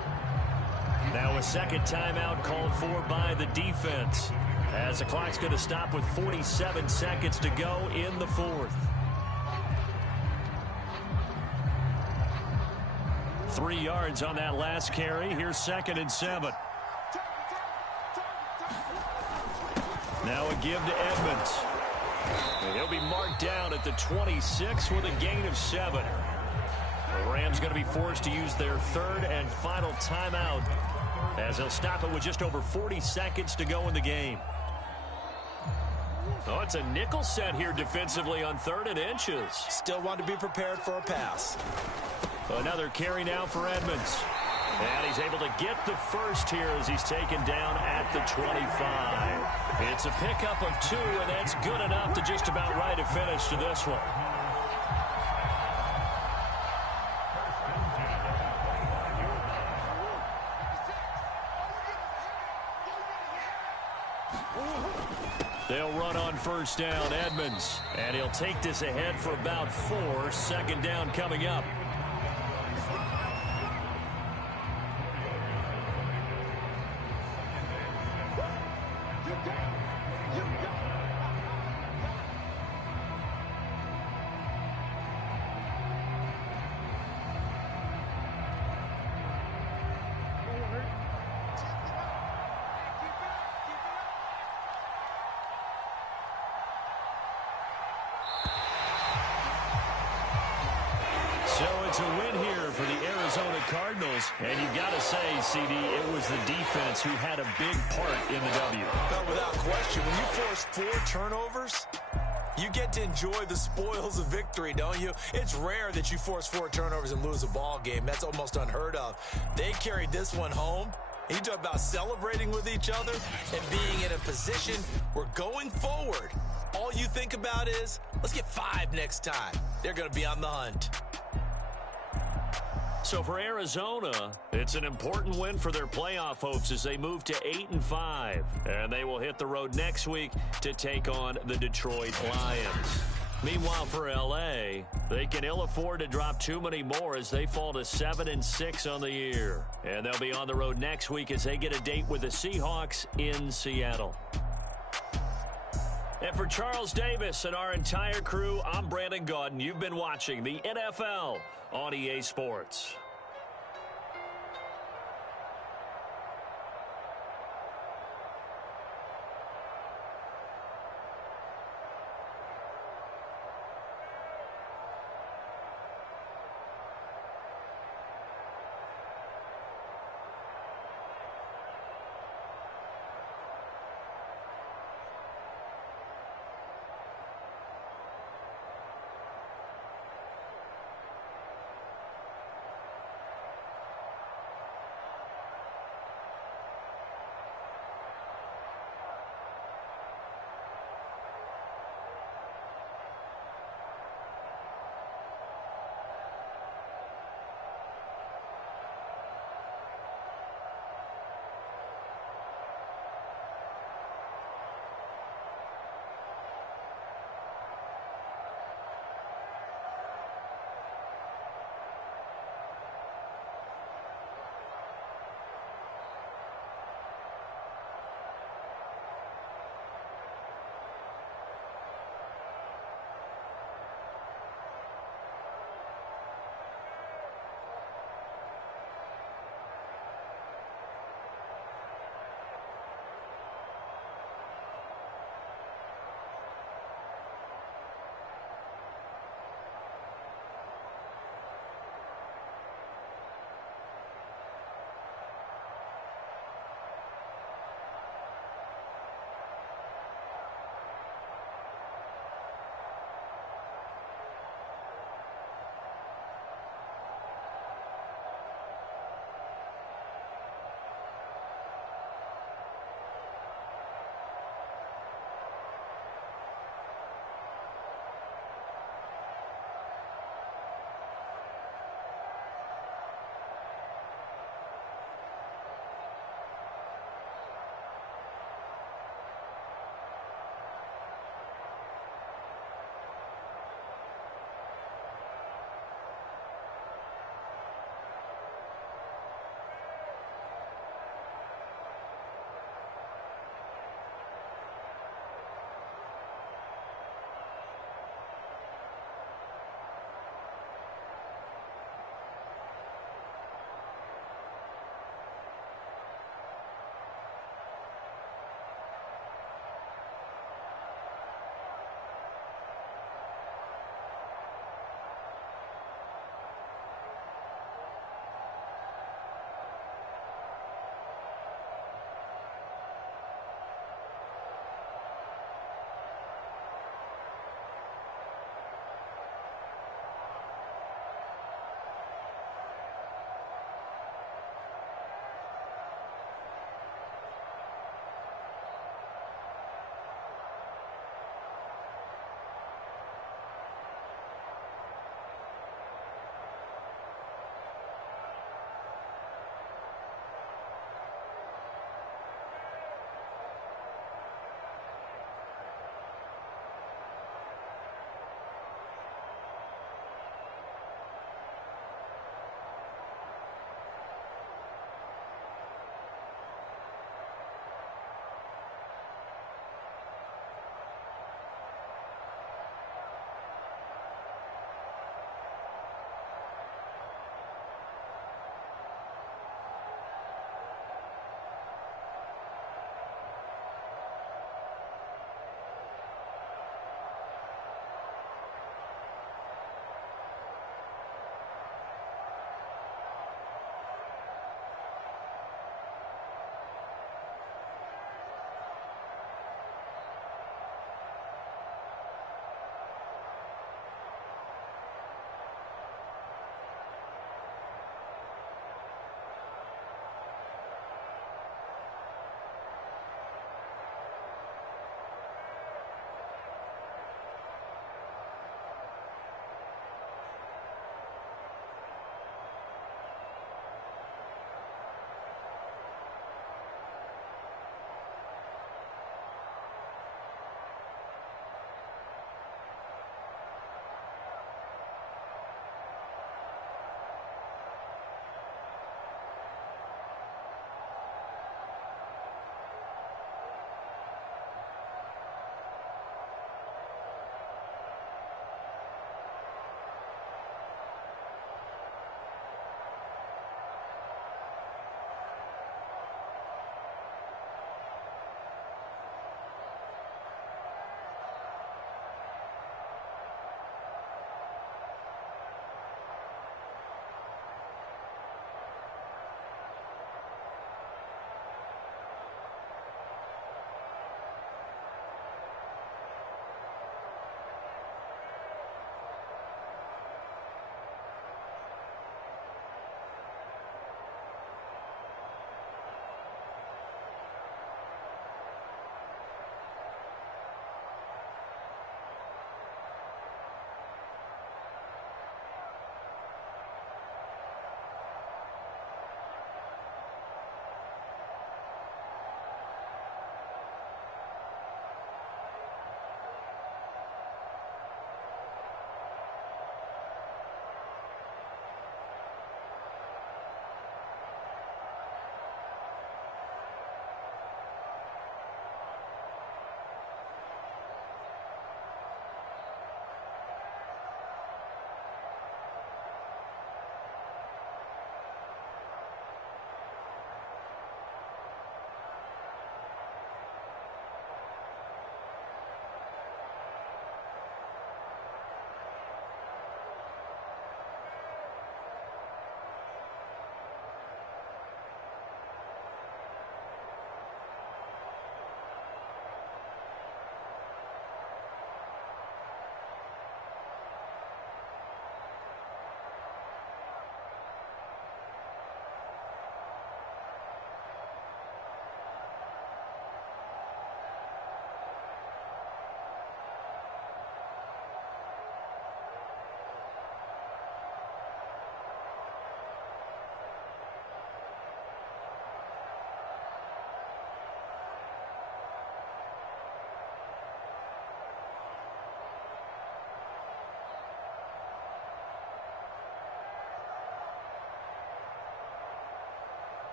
Now a second timeout called for by the defense, as the clock's going to stop with 47 seconds to go in the 4th. 3 yards on that last carry. Here's 2nd and 7. Now a give to Edmonds. And he'll be marked down at the 26 with a gain of 7. The Rams going to be forced to use their 3rd and final timeout, as they'll stop it with just over 40 seconds to go in the game. Oh, it's a nickel set here defensively on 3rd and inches. Still want to be prepared for a pass. Another carry now for Edmonds. And he's able to get the first here as he's taken down at the 25. It's a pickup of 2, and that's good enough to just about write a finish to this one. They'll run on 1st down, Edmonds. And he'll take this ahead for about 4. 2nd down coming up. So it's a win here for the Arizona Cardinals. And you got to say, CD, it was the defense who had a big part in the W. No, without question. When you force 4 turnovers, you get to enjoy the spoils of victory, don't you? It's rare that you force 4 turnovers and lose a ball game. That's almost unheard of. They carried this one home. You talk about celebrating with each other and being in a position where going forward, all you think about is, let's get 5 next time. They're going to be on the hunt. So for Arizona, it's an important win for their playoff hopes as they move to 8-5. And they will hit the road next week to take on the Detroit Lions. Meanwhile, for L.A., they can ill afford to drop too many more as they fall to 7-6 on the year. And they'll be on the road next week as they get a date with the Seahawks in Seattle. And for Charles Davis and our entire crew, I'm Brandon Gaudin. You've been watching the NFL on EA Sports.